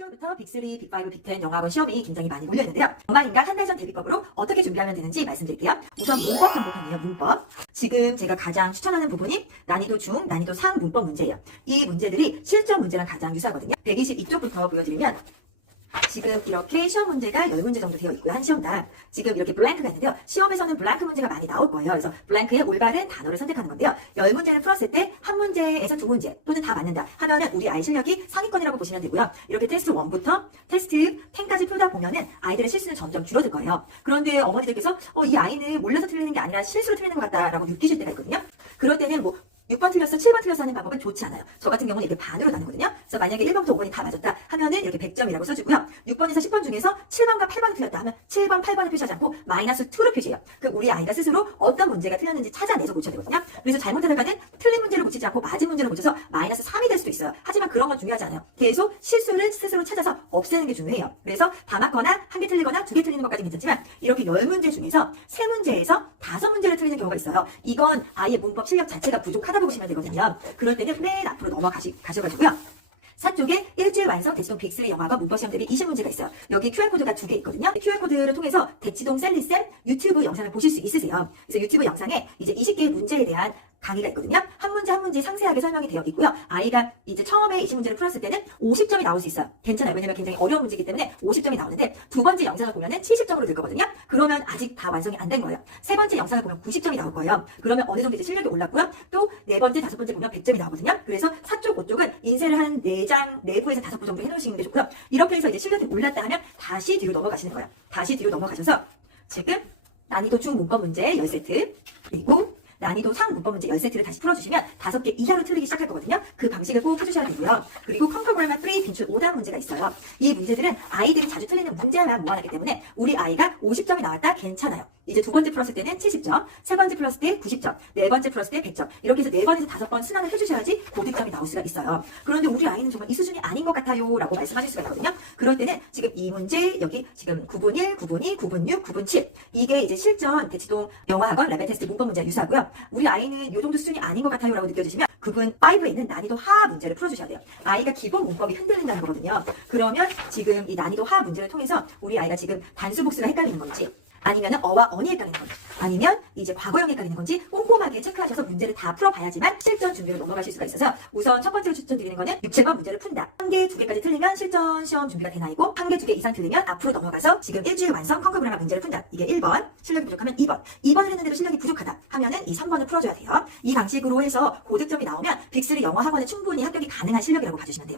10월부터 빅3, 빅5, 빅10 영어학원 시험이 굉장히 많이 몰려있는데요. 정말인가 한 달 전 대비법으로 어떻게 준비하면 되는지 말씀드릴게요. 우선 문법 한복판이에요. 문법. 지금 제가 가장 추천하는 부분이 난이도 중, 난이도 상 문법 문제예요. 이 문제들이 실전 문제랑 가장 유사하거든요. 122쪽부터 보여드리면 지금 이렇게 시험 문제가 10문제 정도 되어 있고요. 한 시험당. 지금 이렇게 블랭크가 있는데요. 시험에서는 블랭크 문제가 많이 나올 거예요. 그래서 블랭크의 올바른 단어를 선택하는 건데요. 10문제를 풀었을 때 한 문제에서 두 문제 또는 다 맞는다 하면은 우리 아이 실력이 상위권이라고 보시면 되고요. 이렇게 테스트 1부터 테스트 10까지 풀다 보면은 아이들의 실수는 점점 줄어들 거예요. 그런데 어머니들께서 이 아이는 몰라서 틀리는 게 아니라 실수로 틀리는 것 같다라고 느끼실 때가 있거든요. 그럴 때는 6번 틀렸어, 7번 틀렸어 하는 방법은 좋지 않아요. 저 같은 경우는 이렇게 반으로 나누거든요. 그래서 만약에 1번부터 5번이 다 맞았다 하면은 이렇게 100점이라고 써주고요. 6번에서 10번 중에서 7번과 8번이 틀렸다 하면 7번, 8번을 표시하지 않고 -2로 표시해요. 그 우리 아이가 스스로 어떤 문제가 틀렸는지 찾아내서 고쳐야 되거든요. 그래서 잘못하다가는 틀린 문제를 고치지 않고 맞은 문제를 고쳐서 -3이 될 수도 있어요. 하지만 그런 건 중요하지 않아요. 계속 실수를 스스로 찾아서 없애는 게 중요해요. 그래서 다 맞거나 한 개 틀리거나 두 개 틀리는 것까지 괜찮지만 이렇게 10문제 중에서 3문제에서 5문제를 틀리는 경우가 있어요. 이건 아이의 문법 실력 자체가 부족하다고 보시면 되거든요. 그럴 때는 맨 앞으로 넘어가셔가지고요. 4쪽에 일주일 완성 대치동 빅3 영어학원 문법 시험 대비 20문제가 있어요. 여기 QR코드가 2개 있거든요. QR코드를 통해서 대치동 셀리쌤 유튜브 영상을 보실 수 있으세요. 그래서 유튜브 영상에 이제 20개의 문제에 대한 강의가 있거든요. 한 문제 한 문제 상세하게 설명이 되어 있고요. 아이가 이제 처음에 20문제를 풀었을 때는 50점이 나올 수 있어요. 괜찮아요. 왜냐면 굉장히 어려운 문제이기 때문에 50점이 나오는데 두 번째 영상을 보면은 70점으로 될 거거든요. 그러면 아직 다 완성이 안 된 거예요. 세 번째 영상을 보면 90점이 나올 거예요. 그러면 어느 정도 이제 실력이 올랐고요. 또 네 번째, 다섯 번째 보면 100점이 나오거든요. 그래서 4쪽, 5쪽은 인쇄를 한 4장 내부에서 5부 정도 해놓으시는 게 좋고요. 이렇게 해서 이제 실력이 올랐다 하면 다시 뒤로 넘어가시는 거예요. 다시 뒤로 넘어가셔서 지금 난이도 중 문법 문제 10세트 그리고 난이도 상 문법 문제 10세트를 다시 풀어주시면 5개 이하로 틀리기 시작할 거거든요. 그 방식을 꼭 해주셔야 되고요. 그리고 컴퓨터 그래머 3 빈출 오답 문제가 있어요. 이 문제들은 아이들이 자주 틀리는 문제만 모아놨기 때문에 우리 아이가 50점이 나왔다 괜찮아요. 이제 두 번째 풀었을 때는 70점, 세 번째 풀었을 때 90점, 네 번째 풀었을 때 100점. 이렇게 해서 4번에서 5번 순환을 해주셔야지 고득점이 나올 수가 있어요. 그런데 우리 아이는 정말 이 수준이 아닌 것 같아요 라고 말씀하실 수가 있거든요. 그럴 때는 지금 이 문제 여기 지금 9분 1, 9분 2, 9분 6, 9분 7 이게 이제 실전 대치동 영어학원 레벨 테스트 문법 문제와 유사하고요. 우리 아이는 이 정도 수준이 아닌 것 같아요 라고 느껴지시면 9분 5에 있는 난이도 하 문제를 풀어주셔야 돼요. 아이가 기본 문법이 흔들린다는 거거든요. 그러면 지금 이 난이도 하 문제를 통해서 우리 아이가 지금 단수 복수가 헷갈리는 건지 아니면 어와 언이 헷갈리는 건지 아니면 이제 과거형이 헷갈리는 건지 꼼꼼하게 체크하셔서 문제를 다 풀어봐야지만 실전 준비로 넘어가실 수가 있어서 우선 첫 번째로 추천드리는 거는 육체과 문제를 푼다. 1개, 2개까지 틀리면 실전 시험 준비가 된 아이고 1개, 2개 이상 틀리면 앞으로 넘어가서 지금 일주일 완성 컴퓨터 문제를 푼다. 이게 1번, 실력이 부족하면 2번, 2번을 했는데도 실력이 부족하다 하면은 이 3번을 풀어줘야 돼요. 이 방식으로 해서 고득점이 나오면 빅3 영어 학원에 충분히 합격이 가능한 실력이라고 봐주시면 돼요.